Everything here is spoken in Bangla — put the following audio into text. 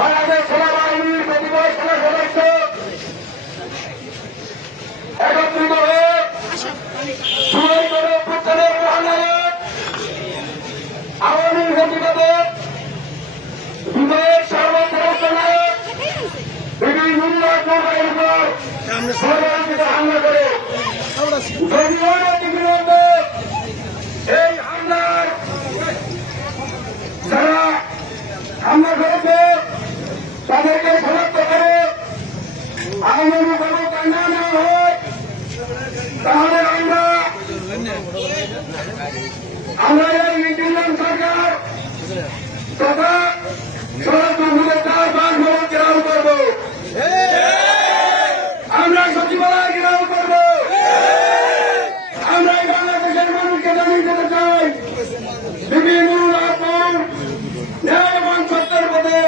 বাংলাদেশ সেনাবাহিনীর প্রতিবল সেনা সদস্য একত্রিত হয়ে প্রত্যানের মহানায়ক আওয়ামী প্রতিবাদের বিজয়ের সর্বশ্রেষ্ঠ নায়ক বিভিন্ন হামলা করে এই হামলার যারা হামলা করেছে তাদেরকে শনাক্ত করে আইনের ব্যবস্থা না নেওয়া হয় তাহলে আমরা এই ইন্ডিয়ান সরকার তথা স্বরাষ্ট্রমন্ত্রী 4-5 ভবন ঘেরাও করব, আমরা সচিবালয় ঘেরাও করব, আমরা এই বাংলাদেশের মানুষকে জানিয়ে দিতে চাই বিভিন্ন ন্যায় এবং সত্যের পথে